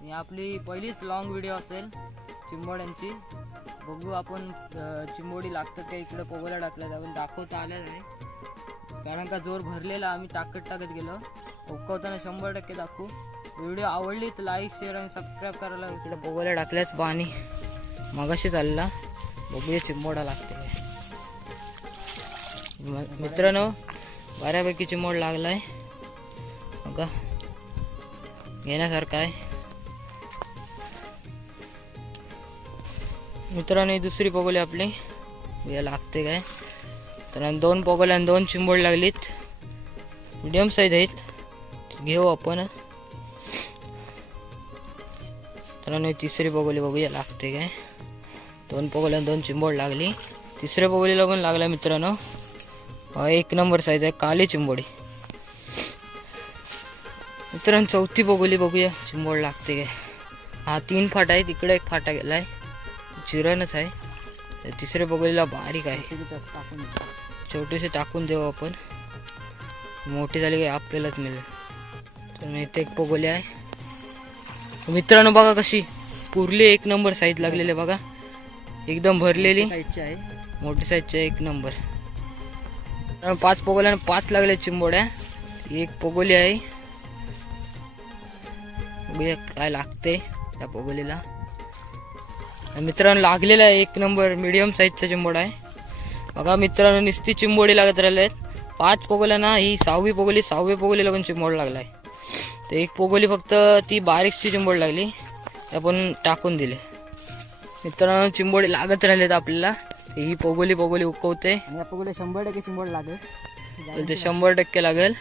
ही आपली पहिलीच long video असेल चिंबोड्यांची. बघू आपण चिंबोडी लागतं का इकडं पोगोला टाकलं आपण दाखवता आल्या नाही. कारण का जोर भरलेला आम्ही टाकत टाकत गेलो. उकवताना शंभर टक्के दाखवू. व्हिडिओ आवडली तर लाईक शेअर आणि सबस्क्राईब करायला इकडे पोगोला टाकल्याच पाणी. मगाशी चालला बघूया चिंबोडा लागते मित्रांनो बऱ्यापैकी चिंबोड लागलाय. बघा. घेण्यासारखं आहे. मित्रांनो दुसरी पगोली आपली. या लागते काय. तर दोन पगोल्या आणि दोन चिंबोड लागलीत. मिडियम साईज आहेत. घेऊ आपण. तर ही तिसरी पोगोली बघूया लागते काय. दोन पगोल्या दोन चिंबोड लागली. तिसऱ्या पगोलीला पण लागला मित्रांनो. एक नंबर साईज आहे काली चिंबोडी मित्रांनो चौथी पगोली बघूया चिंबोड लागते काय. हा तीन फाटा आहे तिकडे एक फाटा गेलाय. चिरणच आहे. तिसऱ्या बघुलीला बारीक आहे. छोटीशी टाकून देऊ आपण. मोठी झाली की आपल्यालाच मिळेल. तर इथे एक पोगोली आहे. मित्रांनो बघा कशी पुरली एक नंबर साईज लागलेली बघा. एकदम भरलेली. मोठी साईजची एक नंबर. पाच पोगोल्या आणि पाच लागल्या चिंबोड्या. एक पोगोली आहे. काय लागते त्या पोगोलीला मित्रांनो लागलेला आहे एक नंबर मिडियम साईजचा चिंबोडा आहे. बघा मित्रांनो निस्ती चिंबोडी लागत राहिले आहेत. पाच पोगोल्या ना ही सहावी पोगोली सहावी पोगोलीला पण चिंबोड लागलाय. तर एक पोगोली फक्त ती बारीकची चिंबोड लागली. ते आपण टाकून दिले. मित्रांनो चिंबोडी लागत राहिलेत आपल्याला. ही पोगोली पोगोली उकवते. आपण शंभर टक्के चिंबड लागेल. ते शंभर टक्के लागेल.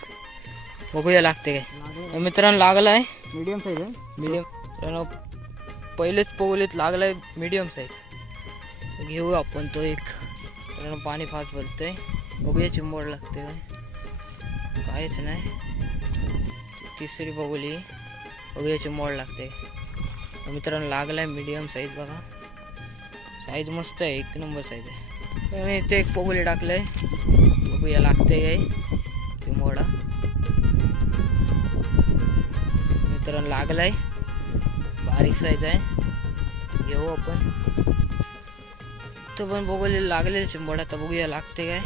बघूया लागते काय. तर मित्रांनो लागलाय. मीडियम साईज आहे. मिडियम पहिलेच पोगलीत लागलाय मिडियम साईज घेऊ आपण तो एक. कारण पाणी फास्ट भरतंय. बघूया चिंबोड लागते काहीच नाही. तिसरी बघुली बघूया चिंबोड लागते मित्रांनो लागलाय मिडियम साईज बघा. साईज मस्त आहे. एक नंबर साईज आहे. मी इथे एक पोगोली टाकलंय. बघूया लागते काय. चिंबोडा मित्रांनो लागलाय. बारीक साईज आहे. घेऊ आपण. तो पण बघले लागले चिंबोडा तर बघूया लागते काय.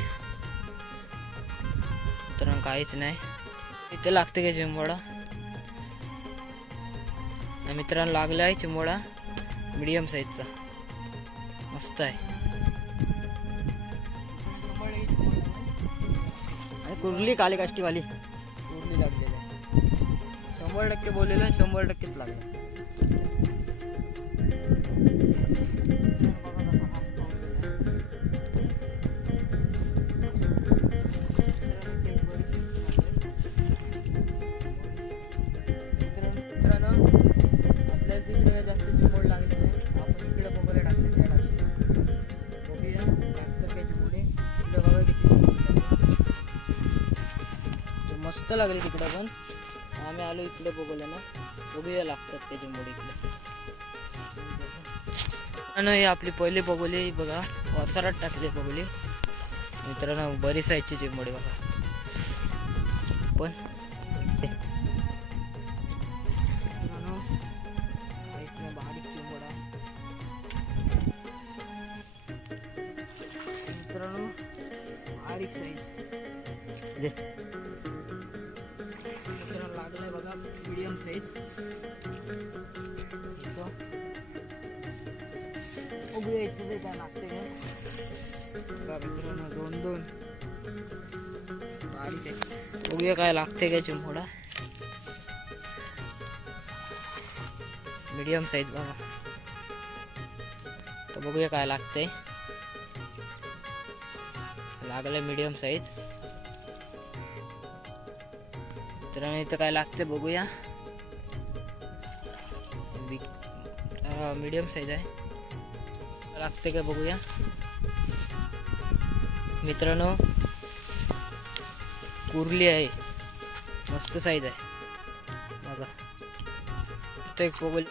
मित्रांनो काहीच नाही. इथे लागते काय चिंबोडा? आणि मित्रांनो लागला आहे चिंबोडा. मिडियम साईजचा मस्त आहे. कुर्ली काली काष्टीवाली. पूर्ण लागलेलं आहे. शंभर टक्के बोललेलं शंभर टक्केच लागलं. आपल्या नाही लागतं मस्त लागले तिकडं पण. आम्ही आलो इकडे बघूया ना बघूया लागतात त्याची मुडी. इकडे आणि आपली पहिली बघोली बघा. वसारात टाकली बघोली. मित्रांनो बरी साईजची चिंबोडी बघा. पण मित्रांनो बारीक साईज मीडियम साईज बघूया इथे ते लागते काय मित्रांनो दोन दोन बारीक आहे बघूया काय लागते का चिंबोडा मीडियम साईज बघा तर बघूया काय लागते लागलं मीडियम साईज मित्रांनो इथं काय लागते बघूया मीडियम साईज आहे लागते का बघूया मित्रांनो कुर्ली आहे। मस्त साईज आहे। बघा। ते एक बघू